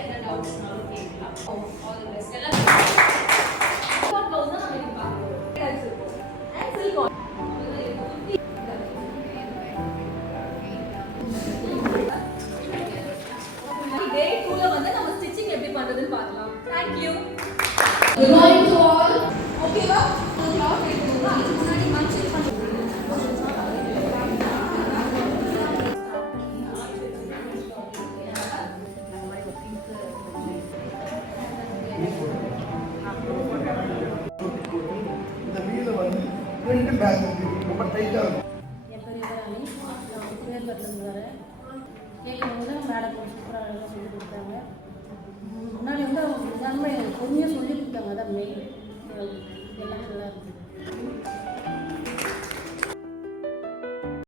என்ன டவுட்ஸ்னாலும் கேட்கலாம். All the best. எல்லாம் க்ளோஸ் தான் நம்ம இன்னைக்கு பார்க்க போறோம். அண்ட் சிலிகான் டே 2ல வந்து நம்ம ஸ்டிச்சிங் எப்படி பண்றதுன்னு பார்க்கலாம். Thank you. Good morning to all. ஓகேவா? கிளாஸ் எடுத்துக்கோங்க. அதுக்கு முன்னாடி நான் செக் பண்ணுறேன். இந்த வீல வந்து ரெண்டு பேக் இருக்கு, ரொம்ப டைட்டா இருக்கும். என் பேர் யுவராணி, நான் பேர்லேருந்து வரேன். கேட்கும்போது மேடம் சூப்பராக அழகாக சொல்லி கொடுத்தாங்க. முன்னாடி வந்து அவங்க எல்லாருமே பொறுமையாக சொல்லி கொடுத்தாங்க. அதான் மெயின் எல்லாமே நல்லா இருக்குது.